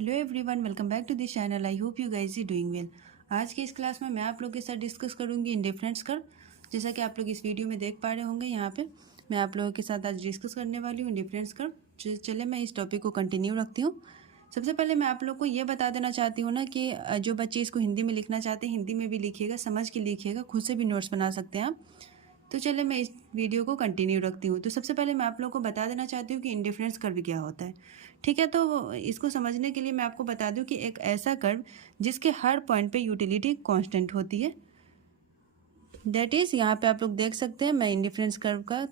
Hello everyone, welcome back to this channel. I hope you guys are doing well. आज की इस class में मैं आप लोग के साथ डिस्कस करूंगी इंडिफरेंस कर्व। जैसा कि आप लोग इस वीडियो में देख पा रहे होंगे, यहाँ पे मैं आप लोगों के साथ आज डिस्कस करने वाली हूँ इंडिफरेंस कर्व। चले मैं इस टॉपिक को कंटिन्यू रखती हूँ। सबसे पहले मैं आप लोग को ये बता देना चाहती हूँ ना कि जो बच्चे इसको हिंदी में लिखना चाहते हैं हिंदी में भी लिखिएगा, समझ के लिखिएगा, खुद से भी नोट्स बना सकते हैं आप। तो चले मैं इस वीडियो को कंटिन्यू रखती हूँ। तो सबसे पहले मैं आप लोगों को बता देना चाहती हूँ कि इंडिफरेंस कर्व क्या होता है। ठीक है, तो इसको समझने के लिए मैं आपको बता दूँ कि एक ऐसा कर्व जिसके हर पॉइंट पे यूटिलिटी कांस्टेंट होती है, दैट इज़, यहाँ पे आप लोग देख सकते हैं मैं इंडिफरेंस कर्व का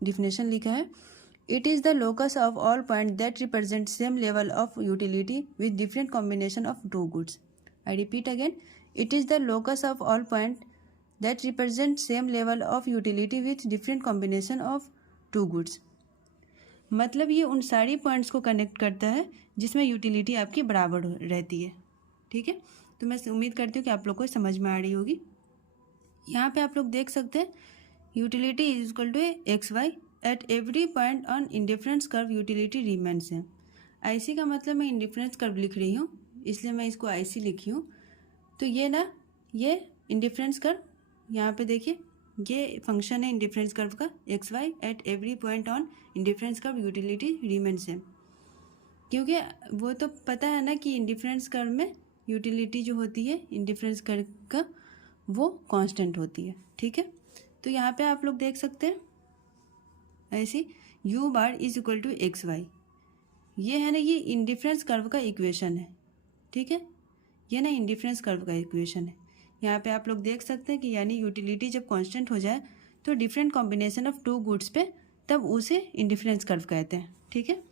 डिफिनेशन लिखा है। It is the locus of all point that represent same level of utility with different combination of two goods. I repeat again, it is the locus of all point that represent same level of utility with different combination of two goods। मतलब ये उन सारी points को connect करता है जिसमें utility आपकी बराबर रहती है। ठीक है, तो मैं उम्मीद करती हूँ कि आप लोग को समझ में आ रही होगी। यहाँ पे आप लोग देख सकते हैं utility is equal to X Y at every point on indifference curve utility remains है। आईसी का मतलब मैं इंडिफरेंस कर्व लिख रही हूँ, इसलिए मैं इसको आईसी लिखी हूँ। तो ये इंडिफरेंस कर्व, यहाँ पे देखिए ये फंक्शन है इंडिफरेंस कर्व का, X Y at every point on indifference curve utility remains है। क्योंकि वो तो पता है ना कि इंडिफरेंस कर्व में यूटिलिटी जो होती है इंडिफरेंस कर्व का वो कांस्टेंट होती है। ठीक है, तो यहाँ पे आप लोग देख सकते हैं ऐसी U bar is equal to X Y, ये है ना, ये इंडिफरेंस कर्व का इक्वेशन है। ठीक है, ये ना इंडिफरेंस कर्व का इक्वेशन है। यहाँ पे आप लोग देख सकते हैं कि यानी यूटिलिटी जब कांस्टेंट हो जाए तो different combination of two goods पे तब उसे इंडिफरेंस कर्व कहते हैं। ठीक है,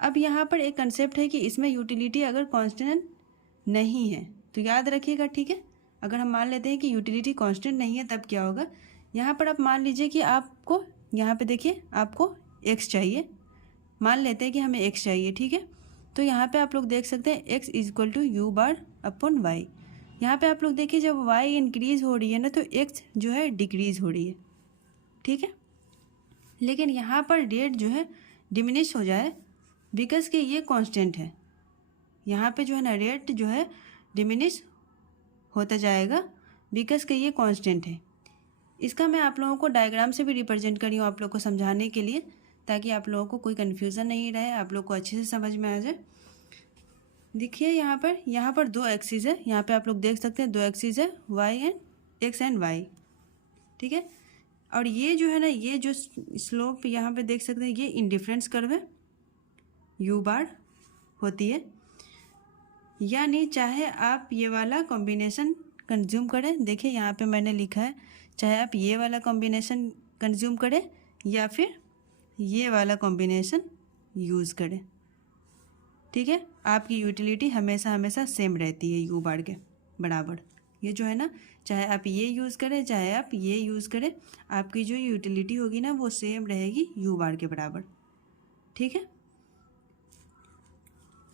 अब यहाँ पर एक कंसेप्ट है कि इसमें यूटिलिटी अगर कांस्टेंट नहीं है तो याद रखिएगा। ठीक है, अगर हम मान लेते हैं कि यूटिलिटी कांस्टेंट नहीं है तब क्या होगा। यहाँ पर आप मान लीजिए कि आपको यहाँ पे देखिए आपको एक्स चाहिए, मान लेते हैं कि हमें एक्स चाहिए। ठीक है, तो यहाँ पे आप लोग देख सकते हैं X is equal to U bar upon Y. यहाँ पे आप लोग देखिए जब y इंक्रीज़ हो रही है ना तो x जो है डिक्रीज़ हो रही है। ठीक है, लेकिन यहाँ पर रेट जो है डिमिनिश हो जाए बिकॉज कि ये कांस्टेंट है। यहाँ पे जो है ना रेट जो है डिमिनिश होता जाएगा बिकॉज कि ये कांस्टेंट है। इसका मैं आप लोगों को डायग्राम से भी रिप्रेजेंट करी हूँ आप लोग को समझाने के लिए, ताकि आप लोगों को कोई कन्फ्यूज़न नहीं रहे, आप लोग को अच्छे से समझ में आ जाए। देखिए यहाँ पर दो एक्सिस है, यहाँ पे आप लोग देख सकते हैं दो एक्सिस है, Y and X and Y. ठीक है, और ये जो है ना ये जो स्लोप यहाँ पे देख सकते हैं ये इंडिफरेंस कर्व है, यू बार होती है। यानी चाहे आप ये वाला कॉम्बिनेशन कंज्यूम करें, देखिए यहाँ पे मैंने लिखा है चाहे आप ये वाला कॉम्बिनेशन कंज्यूम करें या फिर ये वाला कॉम्बिनेशन यूज़ करें। ठीक है, आपकी यूटिलिटी हमेशा हमेशा सेम रहती है यू बार के बराबर। ये जो है ना चाहे आप ये यूज़ करें चाहे आप ये यूज़ करें, आपकी जो यूटिलिटी होगी ना वो सेम रहेगी यू बार के बराबर। ठीक है,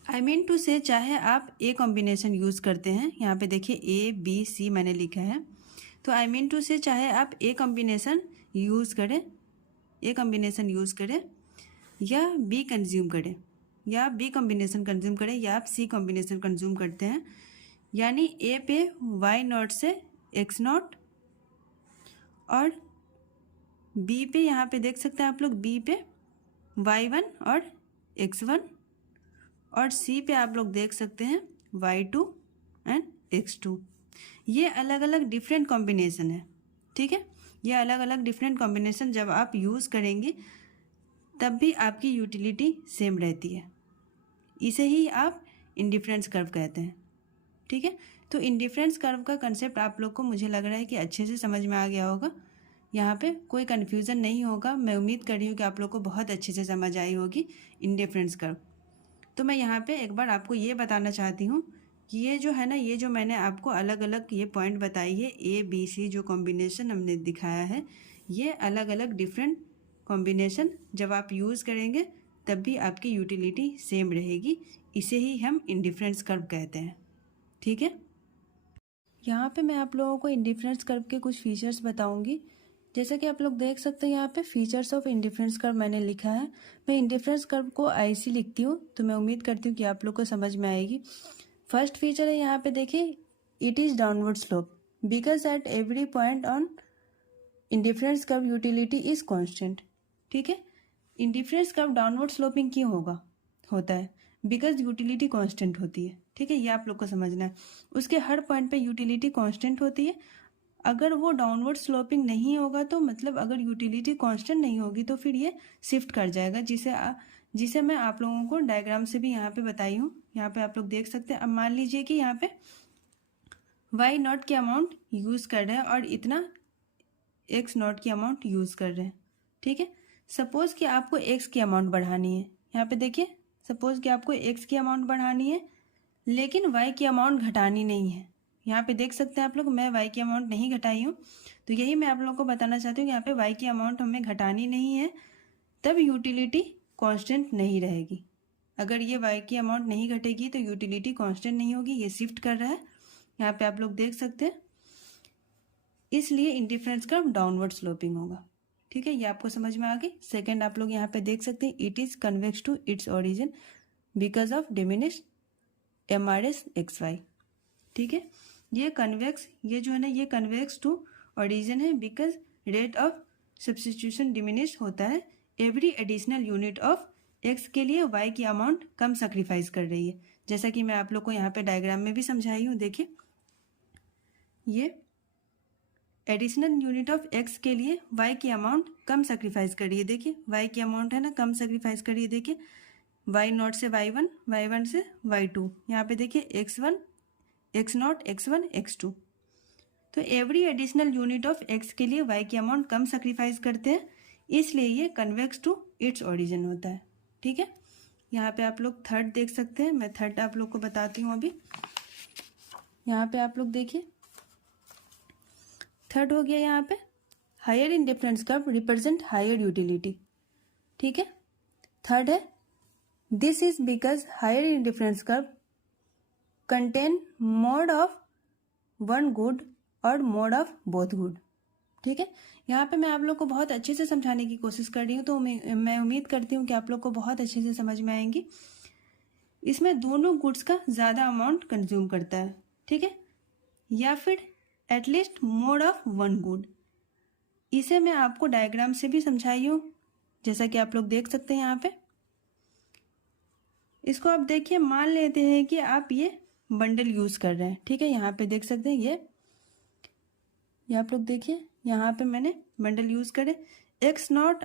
आई मीन टू से चाहे आप ए कॉम्बिनेशन यूज़ करते हैं, यहाँ पे देखिए ए बी सी मैंने लिखा है, तो आई मीन टू से चाहे आप ए कॉम्बिनेशन यूज़ करें या बी कंज्यूम करें, या बी कॉम्बिनेशन कंज्यूम करें या आप सी कॉम्बिनेशन कंज्यूम करते हैं, यानी ए पे वाई नॉट से एक्स नॉट और बी पे यहाँ पे देख सकते हैं आप लोग बी पे वाई वन और एक्स वन, और सी पे आप लोग देख सकते हैं Y two and X two. ये अलग अलग डिफरेंट कॉम्बिनेशन है। ठीक है, ये अलग अलग डिफरेंट कॉम्बिनेशन जब आप यूज़ करेंगे तब भी आपकी यूटिलिटी सेम रहती है। इसे ही आप इंडिफरेंस कर्व कहते हैं। ठीक है, तो इंडिफरेंस कर्व का कंसेप्ट आप लोग को मुझे लग रहा है कि अच्छे से समझ में आ गया होगा, यहाँ पे कोई कन्फ्यूज़न नहीं होगा। मैं उम्मीद कर रही हूँ कि आप लोग को बहुत अच्छे से समझ आई होगी इंडिफरेंस कर्व। तो मैं यहाँ पे एक बार आपको ये बताना चाहती हूँ कि ये जो है ना ये जो मैंने आपको अलग अलग ये पॉइंट बताई है, ए बी सी जो कॉम्बिनेशन हमने दिखाया है, ये अलग अलग डिफरेंट कॉम्बिनेशन जब आप यूज़ करेंगे तब भी आपकी यूटिलिटी सेम रहेगी। इसे ही हम इंडिफरेंस कर्व कहते हैं। ठीक है, यहाँ पे मैं आप लोगों को इंडिफरेंस कर्व के कुछ फीचर्स बताऊंगी जैसा कि आप लोग देख सकते हैं यहाँ पे फीचर्स ऑफ इंडिफरेंस कर्व मैंने लिखा है। मैं इंडिफरेंस कर्व को IC लिखती हूँ, तो मैं उम्मीद करती हूँ कि आप लोग को समझ में आएगी। फर्स्ट फीचर है यहाँ पे देखिए, it is downward slope because at every point on indifference curve utility is constant. ठीक है, इंडिफरेंस कर्व डाउनवर्ड स्लोपिंग क्यों होता है? बिकॉज यूटिलिटी कांस्टेंट होती है। ठीक है, ये आप लोग को समझना है। उसके हर पॉइंट पे यूटिलिटी कांस्टेंट होती है। अगर वो डाउनवर्ड स्लोपिंग नहीं होगा तो मतलब अगर यूटिलिटी कांस्टेंट नहीं होगी तो फिर ये शिफ्ट कर जाएगा, जिसे मैं आप लोगों को डायग्राम से भी यहाँ पे बताई हूँ। यहाँ पे आप लोग देख सकते हैं। अब मान लीजिए कि यहाँ पे वाई नॉट की अमाउंट यूज़ कर रहे हैं और इतना एक्स नॉट की अमाउंट यूज़ कर रहे हैं। ठीक है, सपोज़ कि आपको एक्स की अमाउंट बढ़ानी है। यहाँ पे देखिए, सपोज़ कि आपको एक्स की अमाउंट बढ़ानी है लेकिन वाई की अमाउंट घटानी नहीं है। यहाँ पे देख सकते हैं आप लोग, मैं वाई की अमाउंट नहीं घटाई हूँ। तो यही मैं आप लोगों को बताना चाहती हूँ कि यहाँ पे वाई की अमाउंट हमें घटानी नहीं है, तब यूटिलिटी कांस्टेंट नहीं रहेगी। अगर ये वाई की अमाउंट नहीं घटेगी तो यूटिलिटी कांस्टेंट नहीं होगी, ये शिफ्ट कर रहा है। यहाँ पे आप लोग देख सकते हैं, इसलिए इंडिफरेंस कर्व डाउनवर्ड स्लोपिंग होगा। ठीक है, ये आपको समझ में आ गई। सेकेंड आप लोग यहाँ पे देख सकते हैं, it is convex to its origin because of diminished MRS XY। ठीक है, ये कन्वेक्स, ये जो है ना, ये कन्वेक्स टू ओरिजिन है because rate of substitution diminish होता है every additional unit of x के लिए वाई की अमाउंट कम सेक्रीफाइस कर रही है। जैसा कि मैं आप लोग को यहाँ पे डायग्राम में भी समझाई हूँ। देखिए, ये एडिशनल यूनिट ऑफ एक्स के लिए वाई की अमाउंट कम सेक्रीफाइस कर रही है। देखिए, वाई की अमाउंट है ना, कम सेक्रीफाइस कर रही है। देखिए, वाई नॉट से y1, y1 से y2। यहाँ पे देखिए x1, x0, x1, x2। तो every additional unit of x के लिए y की अमाउंट कम सेक्रीफाइस करते हैं, इसलिए ये कन्वेक्स टू इट्स ओरिजिन होता है। ठीक है, यहाँ पे आप लोग थर्ड देख सकते हैं। मैं थर्ड आप लोग को बताती हूँ अभी। यहाँ पे आप लोग देखिए, थर्ड हो गया यहाँ पे, higher indifference curve represent higher utility. ठीक है, थर्ड है, this is because higher indifference curve contain more of one good और मोड ऑफ बोथ गुड। ठीक है, यहाँ पे मैं आप लोग को बहुत अच्छे से समझाने की कोशिश कर रही हूँ, तो मैं उम्मीद करती हूँ कि आप लोग को बहुत अच्छे से समझ में आएंगी। इसमें दोनों गुड्स का ज़्यादा अमाउंट कंज्यूम करता है। ठीक है, या फिर at least mode of one good. इसे मैं आपको डायग्राम से भी समझाई हूँ, जैसा कि आप लोग देख सकते हैं यहाँ पे। इसको आप देखिए, मान लेते हैं कि आप ये बंडल यूज़ कर रहे हैं। ठीक है, यहाँ पे देख सकते हैं, ये आप लोग देखिए, यहाँ पे मैंने बंडल यूज़ करे X naught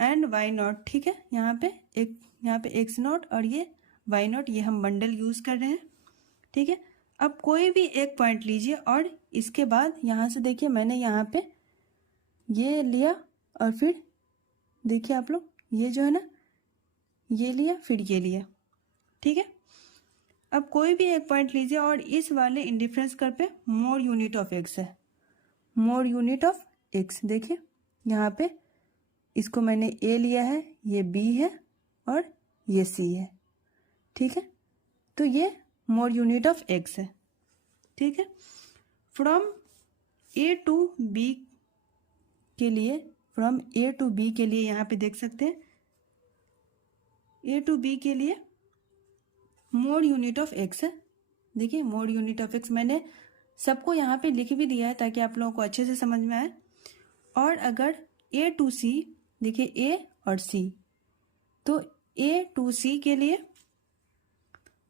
and Y naught. ठीक है, यहाँ पे एक्स नॉट और ये वाई नॉट, ये हम बंडल यूज़ कर रहे हैं। ठीक है, अब कोई भी एक पॉइंट लीजिए और इसके बाद यहाँ से देखिए, मैंने यहाँ पे ये लिया और फिर देखिए आप लोग, ये जो है ना, ये लिया फिर ये लिया। ठीक है, अब कोई भी एक पॉइंट लीजिए और इस वाले इंडिफरेंस कर्व पे मोर यूनिट ऑफ एक्स है, मोर यूनिट ऑफ एक्स। देखिए, यहाँ पे इसको मैंने ए लिया है, ये बी है और ये सी है। ठीक है, तो ये मोर यूनिट ऑफ एक्स है। ठीक है, फ्रॉम ए टू बी के लिए, यहाँ पे देख सकते हैं, ए टू बी के लिए मोड यूनिट ऑफ एक्स है। देखिए, मोड यूनिट ऑफ एक्स मैंने सबको यहाँ पे लिख भी दिया है ताकि आप लोगों को अच्छे से समझ में आए। और अगर ए टू सी, देखिए ए और सी, तो ए टू सी के लिए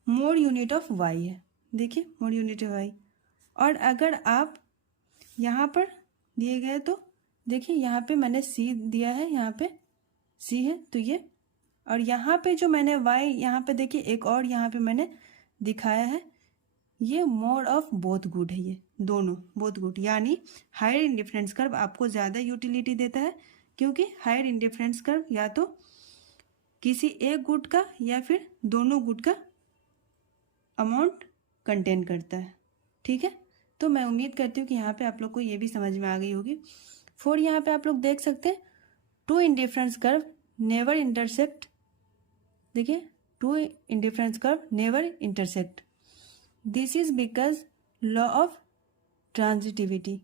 मोड यूनिट ऑफ वाई है। देखिए, मोड यूनिट ऑफ वाई। और अगर आप यहाँ पर दिए गए तो देखिए, यहाँ पे मैंने सी दिया है, यहाँ पे सी है तो ये, और यहाँ पे जो मैंने वाई, यहाँ पे देखिए एक और यहाँ पे मैंने दिखाया है, ये मोड ऑफ बोथ गुड है। ये दोनों बोथ गुड, यानी हायर इंडिफरेंस कर्व आपको ज़्यादा यूटिलिटी देता है, क्योंकि हायर इंडिफरेंस कर्व या तो किसी एक गुड का या फिर दोनों गुड का अमाउंट कंटेन करता है। ठीक है, तो मैं उम्मीद करती हूँ कि यहाँ पे आप लोग को ये भी समझ में आ गई होगी। फोर, यहाँ पे आप लोग देख सकते हैं, two indifference curve never intersect. देखिए, two indifference curve never intersect, this is because law of transitivity.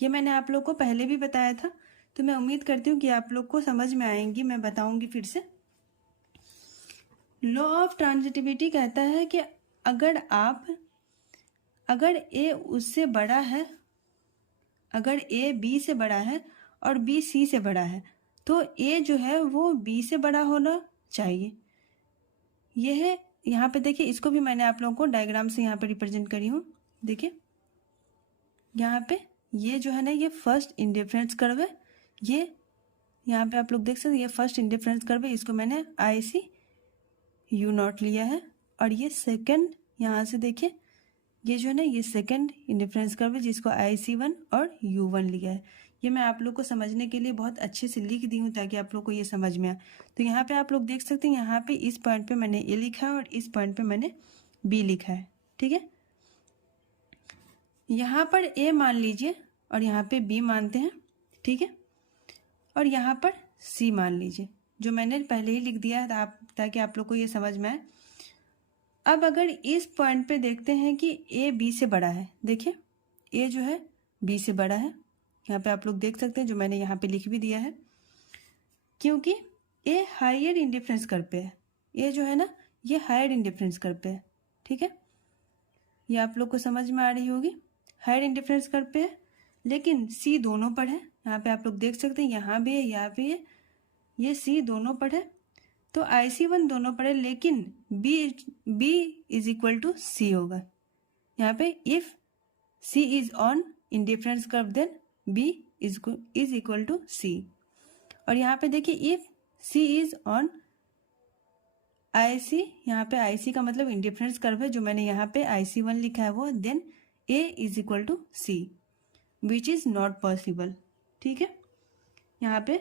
ये मैंने आप लोग को पहले भी बताया था, तो मैं उम्मीद करती हूँ कि आप लोग को समझ में आएंगी। मैं बताऊंगी फिर से। लॉ ऑफ ट्रांजिटिविटी कहता है कि अगर ए उससे बड़ा है, अगर ए बी से बड़ा है और बी सी से बड़ा है, तो ए जो है वो बी से बड़ा होना चाहिए। यह है, यहाँ पे देखिए, इसको भी मैंने आप लोगों को डायग्राम से यहाँ पे रिप्रेजेंट करी हूँ। देखिए यहाँ पे ये जो है ना, ये फर्स्ट इंडिफरेंस कर्व है। ये यहाँ पे आप लोग देख सकते हैं, ये फर्स्ट इंडिफरेंस कर्व है, इसको मैंने आई सी यू नॉट लिया है। और ये सेकंड, यहाँ से देखिए, ये जो है ना, ये सेकंड इंडिफरेंस कर्व है, जिसको आई सी वन और यू वन लिया है। ये मैं आप लोग को समझने के लिए बहुत अच्छे से लिख दी हूँ ताकि आप लोग को ये समझ में आए। तो यहाँ पे आप लोग देख सकते हैं, यहाँ पे इस पॉइंट पे मैंने ए लिखा है और इस पॉइंट पे मैंने बी लिखा है। ठीक है, यहाँ पर ए मान लीजिए और यहाँ पे बी मानते हैं। ठीक है, और यहाँ पर सी मान लीजिए, जो मैंने पहले ही लिख दिया है ताकि आप लोग को ये समझ में आए। अब अगर इस पॉइंट पे देखते हैं कि ए बी से बड़ा है, देखिए ए जो है बी से बड़ा है, यहाँ पे आप लोग देख सकते हैं, जो मैंने यहाँ पे लिख भी दिया है, क्योंकि ए हायर इंडिफरेंस कर्व पे है। ए जो है ना, ये हायर इंडिफरेंस कर्व पे है। ठीक है, ये आप लोग को समझ में आ रही होगी, हायर इंडिफरेंस कर्व पे है, लेकिन सी दोनों पर है। यहाँ पे आप लोग देख सकते हैं, यहाँ भी है, यहाँ भी है, ये सी दोनों पर है। तो आई सी वन दोनों पर है, लेकिन B is equal to C होगा। यहाँ पे if C is on indifference curve then B is equal to C. और यहाँ पे देखिए, if C is on I C, यहाँ पे आई सी का मतलब इंडिफरेंस कर्व है, जो मैंने यहाँ पे आई सी वन लिखा है वो, then A is equal to C, which is not possible. ठीक है, यहाँ पे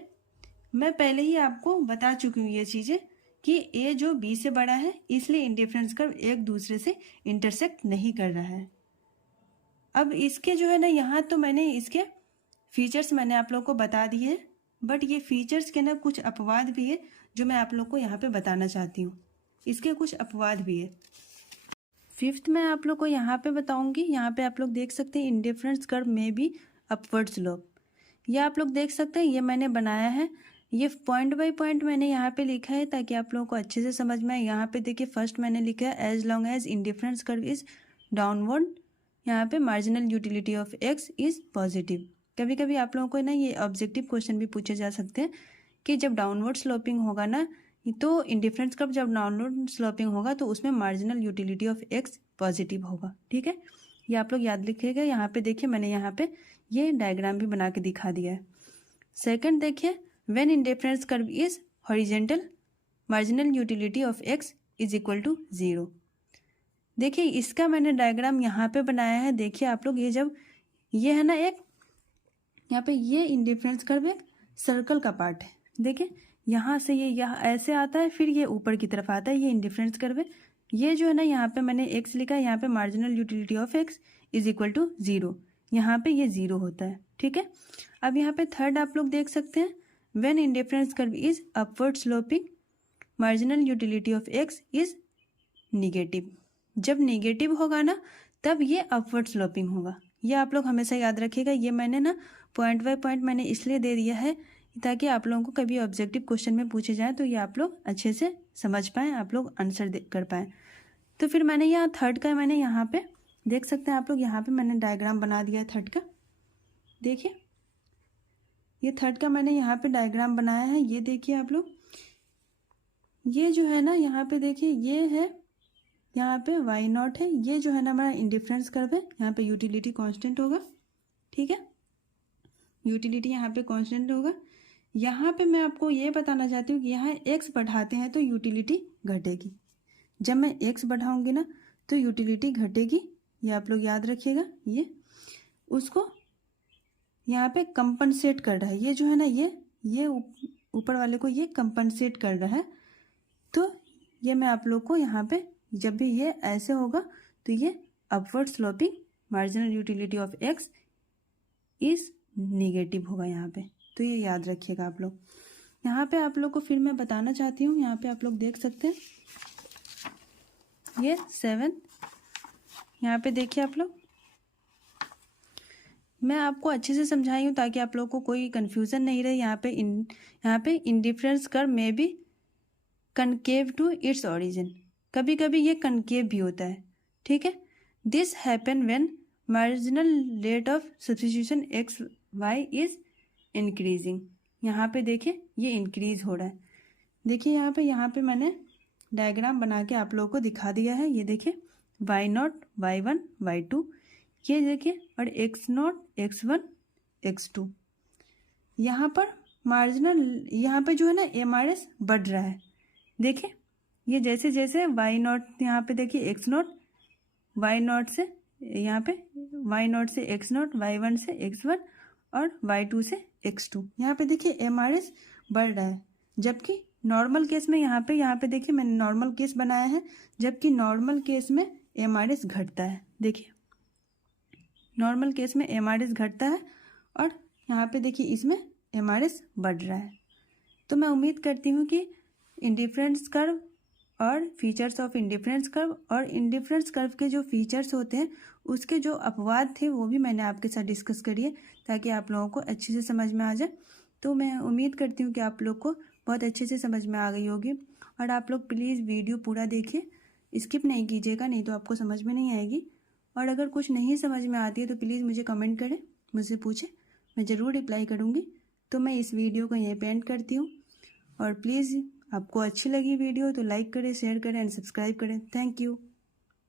मैं पहले ही आपको बता चुकी हूँ ये चीज़ें कि ए जो बी से बड़ा है, इसलिए इंडिफरेंस कर्व एक दूसरे से इंटरसेक्ट नहीं कर रहा है। अब इसके जो है ना, यहाँ तो मैंने इसके फीचर्स मैंने आप लोग को बता दिए हैं, बट ये फीचर्स के ना कुछ अपवाद भी है जो मैं आप लोग को यहाँ पे बताना चाहती हूँ। इसके कुछ अपवाद भी है। फिफ्थ में आप लोग को यहाँ पे बताऊँगी। यहाँ पे आप लोग देख सकते हैं, इंडिफरेंस कर्व में भी अपवर्ड स्लोप। ये आप लोग देख सकते हैं, ये मैंने बनाया है, ये पॉइंट बाय पॉइंट मैंने यहाँ पे लिखा है ताकि आप लोगों को अच्छे से समझ में आए। यहाँ पे देखिए, फर्स्ट मैंने लिखा है as long as indifference curve is downward, यहाँ पे marginal utility of X is positive. कभी कभी आप लोगों को ना ये ऑब्जेक्टिव क्वेश्चन भी पूछे जा सकते हैं कि जब डाउनवर्ड स्लोपिंग होगा ना, तो इंडिफरेंस कर्व जब डाउनवर्ड स्लोपिंग होगा तो उसमें marginal utility of x positive होगा। ठीक है, ये आप लोग याद लिखिएगा। यहाँ पे देखिए, मैंने यहाँ पे ये डायग्राम भी बना के दिखा दिया है। सेकंड देखिए, when indifference curve is horizontal, marginal utility of X is equal to 0। देखिए, इसका मैंने डायग्राम यहाँ पे बनाया है। देखिए आप लोग, ये जब ये है ना, एक यहाँ पे ये इंडिफरेंस कर्व एक सर्कल का पार्ट है। देखिए, यहाँ से ये यहाँ ऐसे आता है, फिर ये ऊपर की तरफ आता है, ये इंडिफरेंस कर्व है। ये जो है ना, यहाँ पे मैंने एक्स लिखा है, यहाँ पे marginal utility of X is equal to 0, यहाँ पे ये 0 होता है। ठीक है, अब यहाँ पे थर्ड आप लोग देख सकते हैं, when indifference curve is upward sloping, marginal utility of X is negative. जब निगेटिव होगा ना, तब ये अपवर्ड स्लोपिंग होगा। ये आप लोग हमेशा याद रखिएगा। ये मैंने ना पॉइंट बाय पॉइंट मैंने इसलिए दे दिया है ताकि आप लोगों को कभी ऑब्जेक्टिव क्वेश्चन में पूछे जाए तो ये आप लोग अच्छे से समझ पाएँ, आप लोग आंसर कर पाएँ। तो फिर मैंने यहाँ थर्ड का मैंने यहाँ पे देख सकते हैं आप लोग, यहाँ पे मैंने डायग्राम बना दिया है थर्ड का। देखिए, ये थर्ड का मैंने यहाँ पे डायग्राम बनाया है। ये देखिए आप लोग, ये जो है ना, यहाँ पे देखिए, ये है यहाँ पे वाई नॉट है, ये जो है ना हमारा इंडिफरेंस कर्व है, यहाँ पे यूटिलिटी कांस्टेंट होगा। ठीक है, यूटिलिटी यहाँ पे कांस्टेंट होगा। यहाँ पे मैं आपको ये बताना चाहती हूँ कि यहाँ एक्स बढ़ाते हैं तो यूटिलिटी घटेगी। जब मैं एक्स बढ़ाऊंगी ना तो यूटिलिटी घटेगी, ये आप लोग याद रखिएगा। ये उसको यहाँ पे कंपनसेट कर रहा है, ये जो है ना, ये ऊपर वाले को ये कंपनसेट कर रहा है। तो ये मैं आप लोग को यहाँ पे, जब भी ये ऐसे होगा तो ये upward sloping marginal utility of X is negative होगा यहाँ पे। तो ये याद रखिएगा आप लोग। यहाँ पे आप लोग को फिर मैं बताना चाहती हूँ, यहाँ पे आप लोग देख सकते हैं, ये 7, यहाँ पे देखिए आप लोग, मैं आपको अच्छे से समझाई हूँ ताकि आप लोगों को कोई कन्फ्यूज़न नहीं रहे। यहाँ पे इंडिफरेंस कर्व में भी कनकेव टू इट्स ओरिजिन, कभी कभी ये कनकेव भी होता है, ठीक है। This happen when marginal rate of substitution X Y is increasing. यहाँ पे देखें ये इंक्रीज हो रहा है। देखिए यहाँ पे मैंने डायग्राम बना के आप लोगों को दिखा दिया है। ये देखिए y0, y1, y2, ये देखिए, और x0, x1, x2। यहाँ पर मार्जिनल, यहाँ पे जो है ना MRS बढ़ रहा है। देखिए ये जैसे जैसे y0, यहाँ पे देखिए x0, y0 से यहाँ पे y0 से x0, y1 से x1 और y2 से x2। यहाँ पे देखिए MRS बढ़ रहा है, जबकि नॉर्मल केस में यहाँ पे देखिए मैंने नॉर्मल केस बनाया है, जबकि नॉर्मल केस में MRS घटता है। देखिए नॉर्मल केस में MRS घटता है और यहाँ पे देखिए इसमें MRS बढ़ रहा है। तो मैं उम्मीद करती हूँ कि इंडिफरेंस कर्व और फीचर्स ऑफ इंडिफरेंस कर्व और इंडिफरेंस कर्व के जो फीचर्स होते हैं उसके जो अपवाद थे वो भी मैंने आपके साथ डिस्कस करिए ताकि आप लोगों को अच्छे से समझ में आ जाए। तो मैं उम्मीद करती हूँ कि आप लोग को बहुत अच्छे से समझ में आ गई होगी। और आप लोग प्लीज़ वीडियो पूरा देखिए, स्किप नहीं कीजिएगा, नहीं तो आपको समझ में नहीं आएगी। और अगर कुछ नहीं समझ में आती है तो प्लीज़ मुझे कमेंट करें, मुझसे पूछें, मैं ज़रूर रिप्लाई करूँगी। तो मैं इस वीडियो को यहीं पे एंड करती हूँ। और प्लीज़ आपको अच्छी लगी वीडियो तो लाइक करें, शेयर करें एंड सब्सक्राइब करें। Thank you.